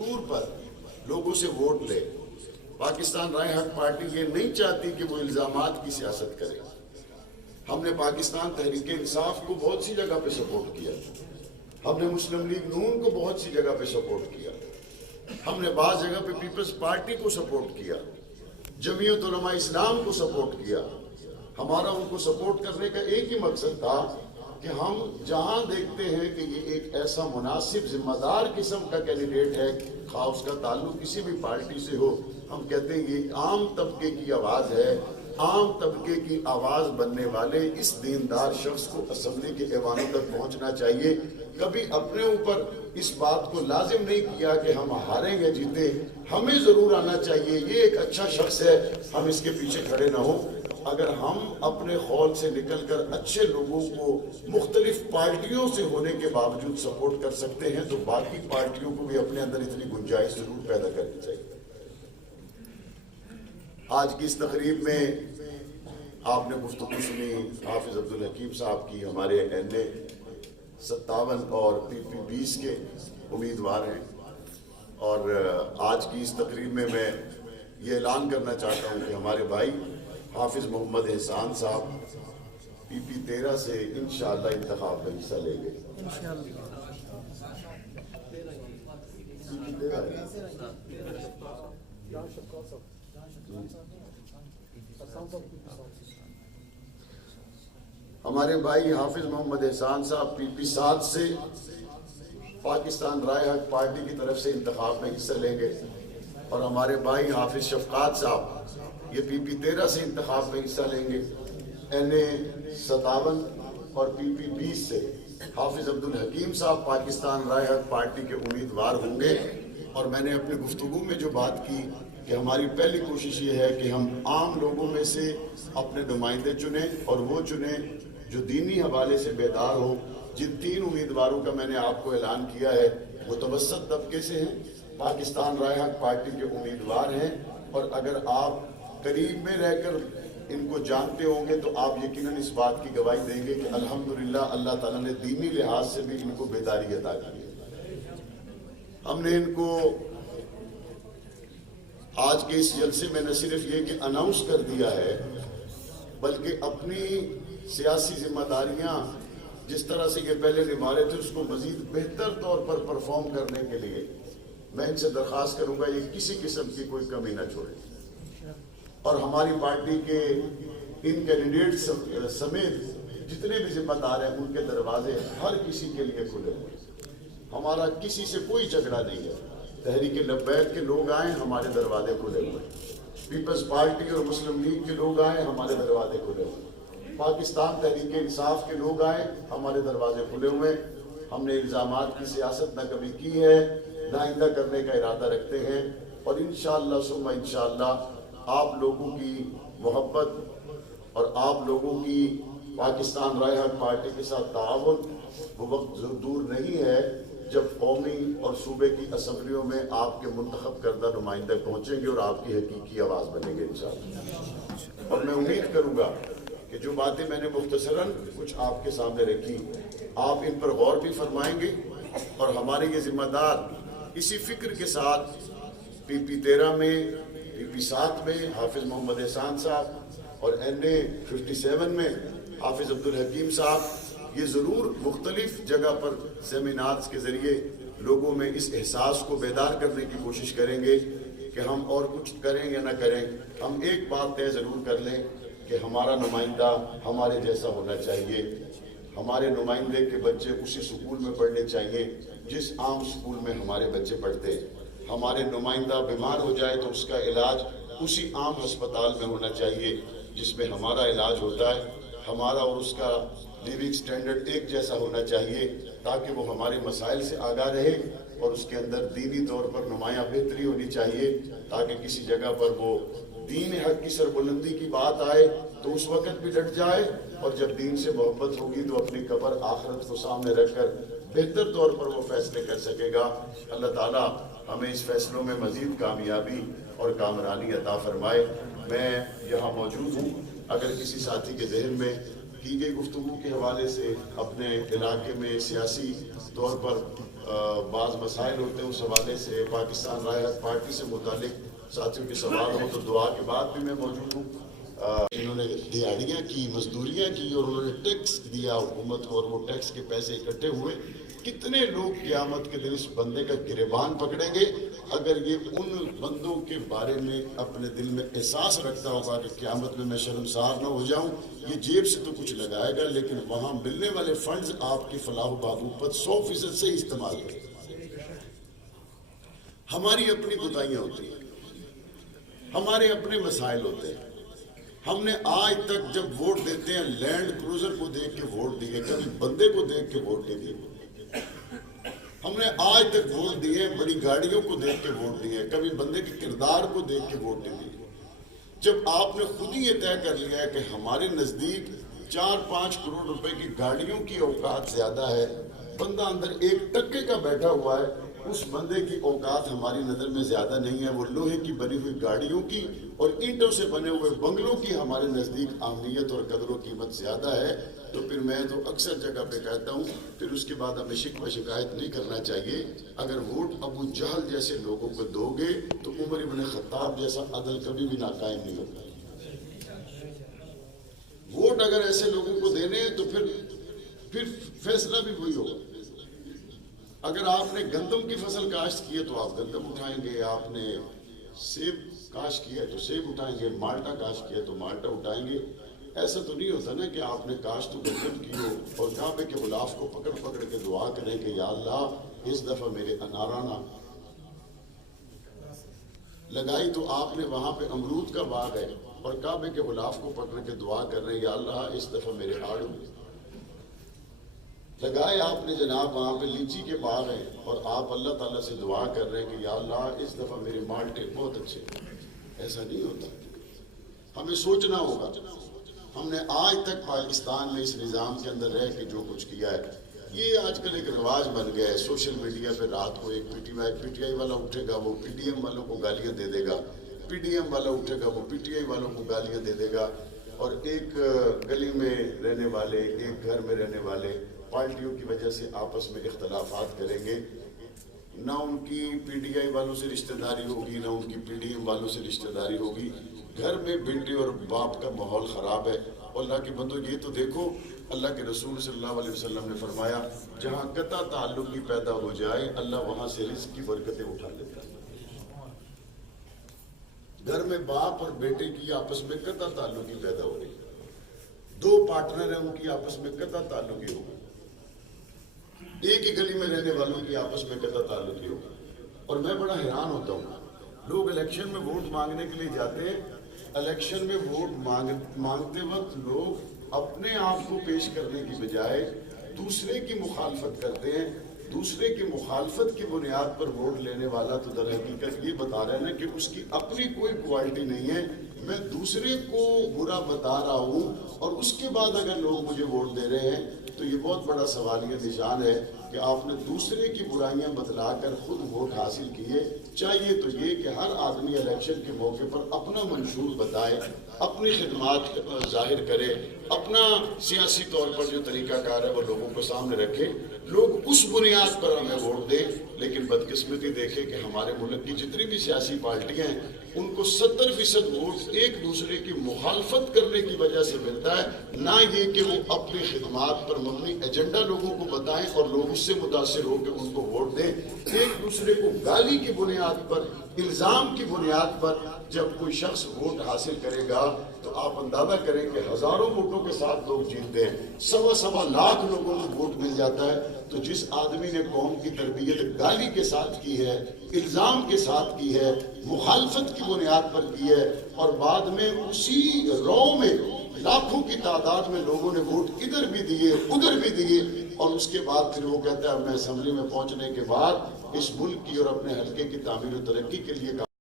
طور پر لوگوں سے ووٹ لے۔ پاکستان رائے حق پارٹی یہ نہیں چاہتی کہ وہ الزامات کی سیاست کرے۔ ہم نے پاکستان تحریک انصاف کو بہت سی جگہ پہ سپورٹ کیا، ہم نے مسلم لیگ نون کو بہت سی جگہ پہ سپورٹ کیا، ہم نے بعض جگہ پہ پیپلز پارٹی کو سپورٹ کیا، جمعیت علماء اسلام کو سپورٹ کیا۔ ہمارا ان کو سپورٹ کرنے کا ایک ہی مقصد تھا کہ ہم جہاں دیکھتے ہیں کہ یہ ایک ایسا مناسب ذمہ دار قسم کا کینڈیڈیٹ ہے، خواہ اس کا تعلق کسی بھی پارٹی سے ہو، ہم کہتے ہیں یہ عام طبقے کی آواز ہے، عام طبقے کی آواز بننے والے اس دیندار شخص کو اسمبلی کے ایوانوں تک پہنچنا چاہیے۔ کبھی اپنے اوپر اس بات کو لازم نہیں کیا کہ ہم ہاریں گے جیتے، ہمیں ضرور آنا چاہیے، یہ ایک اچھا شخص ہے، ہم اس کے پیچھے کھڑے نہ ہوں۔ اگر ہم اپنے خول سے نکل کر اچھے لوگوں کو مختلف پارٹیوں سے ہونے کے باوجود سپورٹ کر سکتے ہیں تو باقی پارٹیوں کو بھی اپنے اندر اتنی گنجائش ضرور پیدا کرنی چاہیے۔ آج کی اس تقریب میں آپ نے گفتگو سنی حافظ عبدالحکیم صاحب کی، ہمارے NA 57 اور PP 20 کے امیدوار ہیں، اور آج کی اس تقریب میں یہ اعلان کرنا چاہتا ہوں کہ ہمارے بھائی حافظ محمد احسان صاحب PP 13 سے انشاءاللہ انتخاب میں حصہ لیں گے۔ ہمارے بھائی حافظ محمد احسان صاحب PP 7 سے پاکستان رائے حق پارٹی کی طرف سے انتخاب میں حصہ لیں گے، اور ہمارے بھائی حافظ شفقات صاحب یہ PP 13 سے انتخاب میں حصہ لیں گے۔ NA 57 اور PP 20 سے حافظ عبدالحکیم صاحب پاکستان رائے حق پارٹی کے امیدوار ہوں گے۔ اور میں نے اپنے گفتگو میں جو بات کی کہ ہماری پہلی کوشش یہ ہے کہ ہم عام لوگوں میں سے اپنے نمائندے چنیں، اور وہ چنیں جو دینی حوالے سے بیدار ہوں۔ جن 3 امیدواروں کا میں نے آپ کو اعلان کیا ہے متوسط طبقے سے ہیں، پاکستان رائے حق پارٹی کے امیدوار ہیں، اور اگر آپ قریب میں رہ کر ان کو جانتے ہوں گے تو آپ یقیناً اس بات کی گواہی دیں گے کہ الحمدللہ اللہ تعالیٰ نے دینی لحاظ سے بھی ان کو بیداری عطا کی ہے۔ ہم نے ان کو آج کے اس جلسے میں نہ صرف یہ کہ اناؤنس کر دیا ہے، بلکہ اپنی سیاسی ذمہ داریاں جس طرح سے یہ پہلے نبھا رہے تھے اس کو مزید بہتر طور پر پرفارم کرنے کے لیے میں ان سے درخواست کروں گا یہ کسی قسم کی کوئی کمی نہ چھوڑیں، اور ہماری پارٹی کے ان کینڈیڈیٹ سمیت جتنے بھی ذمہ دار ہیں ان کے دروازے ہر کسی کے لیے کھلے ہیں۔ ہمارا کسی سے کوئی جھگڑا نہیں ہے، تحریک لبیک کے لوگ آئیں ہمارے دروازے کھلے ہوئے ہیں، پیپلز پارٹی اور مسلم لیگ کے لوگ آئیں ہمارے دروازے کھلے ہوئے ہیں، پاکستان تحریک انصاف کے لوگ آئیں ہمارے دروازے کھلے ہوئے ہیں۔ ہم نے الزامات کی سیاست نہ کبھی کی ہے، نہ آئندہ کرنے کا ارادہ رکھتے ہیں، اور انشاءاللہ ثم انشاءاللہ آپ لوگوں کی محبت اور آپ لوگوں کی پاکستان رائے حق پارٹی کے ساتھ تعاون وہ وقت دور نہیں ہے جب قومی اور صوبے کی اسمبلیوں میں آپ کے منتخب کردہ نمائندے پہنچیں گے اور آپ کی حقیقی آواز بنیں گے انشاءاللہ۔ اور میں امید کروں گا کہ جو باتیں میں نے مختصراً کچھ آپ کے سامنے رکھی آپ ان پر غور بھی فرمائیں گے، اور ہمارے یہ ذمہ دار اسی فکر کے ساتھ PP 13 میں PP 7 میں حافظ محمد احسان صاحب اور NA 57 میں حافظ عبدالحکیم صاحب یہ ضرور مختلف جگہ پر سیمینارز کے ذریعے لوگوں میں اس احساس کو بیدار کرنے کی کوشش کریں گے کہ ہم اور کچھ کریں یا نہ کریں، ہم ایک بات طے ضرور کر لیں کہ ہمارا نمائندہ ہمارے جیسا ہونا چاہیے، ہمارے نمائندے کے بچے اسی سکول میں پڑھنے چاہیے جس عام سکول میں ہمارے بچے پڑھتے ہیں، ہمارے نمائندہ بیمار ہو جائے تو اس کا علاج اسی عام ہسپتال میں ہونا چاہیے جس میں ہمارا علاج ہوتا ہے، ہمارا اور اس کا لیونگ سٹینڈرڈ ایک جیسا ہونا چاہیے تاکہ وہ ہمارے مسائل سے آگاہ رہے، اور اس کے اندر دینی طور پر نمایاں بہتری ہونی چاہیے تاکہ کسی جگہ پر وہ دین حق کی سربلندی کی بات آئے تو اس وقت بھی ڈٹ جائے، اور جب دین سے محبت ہوگی تو اپنی قبر آخرت کو سامنے رکھ کر بہتر طور پر وہ فیصلے کر سکے گا۔ اللہ تعالیٰ ہمیں اس فیصلوں میں مزید کامیابی اور کامرانی عطا فرمائے۔ میں یہاں موجود ہوں، اگر کسی ساتھی کے ذہن میں کی گئی گفتگو کے حوالے سے اپنے علاقے میں سیاسی طور پر بعض مسائل ہوتے ہیں، اس حوالے سے پاکستان رائے حق پارٹی سے متعلق ساتھیوں کے سوال ہوں تو دعا کے بعد بھی میں موجود ہوں۔ انہوں نے دیہڑیاں کی، مزدوریاں کی اور انہوں نے ٹیکس دیا حکومت کو، اور وہ ٹیکس کے پیسے اکٹھے ہوئے۔ کتنے لوگ قیامت کے دن اس بندے کا گریبان پکڑیں گے اگر یہ ان بندوں کے بارے میں اپنے دل میں احساس رکھتا ہوگا کہ قیامت میں میں شرمسار نہ ہو جاؤں۔ یہ جیب سے تو کچھ لگائے گا لیکن وہاں ملنے والے فنڈز آپ کی فلاح و بہبود 100% سے استعمال کرے گا۔ ہماری اپنی کوتاہیاں ہوتی ہیں، ہمارے اپنے مسائل ہوتے ہیں۔ ہم نے آج تک جب ووٹ دیتے ہیں لینڈ کروزر کو دیکھ کے ووٹ دیے، کبھی بندے کو دیکھ کے ووٹ نہیں دیے۔ ہم نے آج تک ووٹ دیے بڑی گاڑیوں کو دیکھ کے ووٹ دیے، کبھی بندے کے کردار کو دیکھ کے ووٹ نہیں دیے۔ جب آپ نے خود ہی یہ طے کر لیا ہے کہ ہمارے نزدیک 4-5 کروڑ روپے کی گاڑیوں کی اوقات زیادہ ہے، بندہ اندر 1 ٹکے کا بیٹھا ہوا ہے، اس بندے کی اوقات ہماری نظر میں زیادہ نہیں ہے، وہ لوہے کی بنی ہوئی گاڑیوں کی اور اینٹوں سے بنے ہوئے بنگلوں کی ہمارے نزدیک اہمیت اور قدر و قیمت زیادہ ہے۔ تو پھر میں تو اکثر جگہ پہ کہتا ہوں، پھر اس کے بعد ہمیں شکوہ شکایت نہیں کرنا چاہیے۔ اگر ووٹ ابو جہل جیسے لوگوں کو دو گے تو عمر ابن خطاب جیسا عدل کبھی بھی ناقائم نہیں ہوگا۔ ووٹ اگر ایسے لوگوں کو دینے ہیں تو پھر فیصلہ بھی وہی ہوگا۔ اگر آپ نے گندم کی فصل کاشت کی ہے تو آپ گندم اٹھائیں گے، آپ نے سیب کاشت کیا ہے تو سیب اٹھائیں گے، مالٹا کاشت کیا ہے تو مالٹا اٹھائیں گے۔ ایسا تو نہیں ہوتا نا کہ آپ نے کاشت تو گندم کی ہو اور کعبے کے غلاف کو پکڑ پکڑ کے دعا کریں کہ یا اللہ اس دفعہ میرے انارانہ لگائی، تو آپ نے وہاں پہ امرود کا باغ ہے اور کعبے کے غلاف کو پکڑ کے دعا کر رہے ہیں یا اللہ اس دفعہ میرے آڑو لگائے۔ آپ نے جناب وہاں پہ لیچی کے باغ ہیں اور آپ اللہ تعالیٰ سے دعا کر رہے ہیں کہ یا اللہ اس دفعہ میرے مالٹے بہت اچھے۔ ایسا نہیں ہوتا، ہمیں سوچنا ہوگا۔ ہم نے آج تک پاکستان میں اس نظام کے اندر رہ کے جو کچھ کیا ہے، یہ آج کل ایک رواج بن گیا ہے۔ سوشل میڈیا پہ رات کو ایک پی ٹی آئی والا اٹھے گا، وہ پی ٹی ایم والوں کو گالیاں دے دے گا، پی ٹی ایم والا اٹھے گا، وہ پی ٹی آئی والوں کو گالیاں دے دے گا، اور ایک گلی میں رہنے والے، ایک گھر میں رہنے والے پارٹیوں کی وجہ سے آپس میں اختلافات کریں گے۔ نہ ان کی پی ٹی آئی والوں سے رشتہ داری ہوگی، نہ ان کی پی ٹی ایم والوں سے رشتہ داری ہوگی۔ گھر میں بیٹے اور باپ کا ماحول خراب ہے۔ اور اللہ کے بندو یہ تو دیکھو، اللہ کے رسول صلی اللہ علیہ وسلم نے فرمایا جہاں قطع تعلق کی پیدا ہو جائے اللہ وہاں سے رزق کی برکتیں اٹھا لیتا ہے۔ گھر میں باپ اور بیٹے کی آپس میں قطع تعلقی پیدا ہو گئی، 2 پارٹنر ہیں ان کی آپس میں قطع تعلقی ہو گئی، ایک ہی گلی میں رہنے والوں کی آپس میں قطع تعلقی ہو گئی۔ اور میں بڑا حیران ہوتا ہوں، لوگ الیکشن میں ووٹ مانگنے کے لیے جاتے ہیں، الیکشن میں ووٹ مانگتے وقت لوگ اپنے آپ کو پیش کرنے کی بجائے دوسرے کی مخالفت کرتے ہیں۔ دوسرے کی مخالفت کی بنیاد پر ووٹ لینے والا تو در حقیقت یہ بتا رہے ہیں کہ اس کی اپنی کوئی کوالٹی نہیں ہے، میں دوسرے کو برا بتا رہا ہوں اور اس کے بعد اگر لوگ مجھے ووٹ دے رہے ہیں تو یہ بہت بڑا سوالیہ نشان ہے کہ آپ نے دوسرے کی برائیاں بتلا کر خود ووٹ حاصل کیے۔ چاہیے تو یہ کہ ہر آدمی الیکشن کے موقع پر اپنا منشور بتائے، اپنی خدمات ظاہر کرے، اپنا سیاسی طور پر جو طریقہ کار ہے وہ لوگوں کو سامنے رکھے، لوگ اس بنیاد پر ہمیں ووٹ دیں۔ لیکن بدقسمتی دیکھیں کہ ہمارے ملک کی جتنی بھی سیاسی پارٹیاں ہیں ان کو 70% ووٹ ایک دوسرے کی مخالفت کرنے کی وجہ سے ملتا ہے، نہ یہ کہ وہ اپنی خدمات پر مبنی ایجنڈا لوگوں کو بتائیں اور لوگ اس سے متاثر ہو کے ان کو ووٹ دیں۔ ایک دوسرے کو گالی کی بنیاد پر، الزام کی بنیاد پر جب کوئی شخص ووٹ حاصل کرے گا تو آپ اندازہ کریں کہ ہزاروں ووٹوں کے ساتھ لوگ جیتتے ہیں، 1.25 لاکھ لوگوں کو ووٹ مل جاتا ہے۔ تو جس آدمی نے قوم کی تربیت گالی کے ساتھ کی ہے، الزام کے ساتھ کی ہے، مخالفت کی بنیاد پر کی ہے، اور بعد میں اسی رو میں لاکھوں کی تعداد میں لوگوں نے ووٹ ادھر بھی دیے ادھر بھی دیے، اور اس کے بعد پھر وہ کہتا ہے میں اسمبلی میں پہنچنے کے بعد اس ملک کی اور اپنے حلقے کی تعمیر و ترقی کے لیے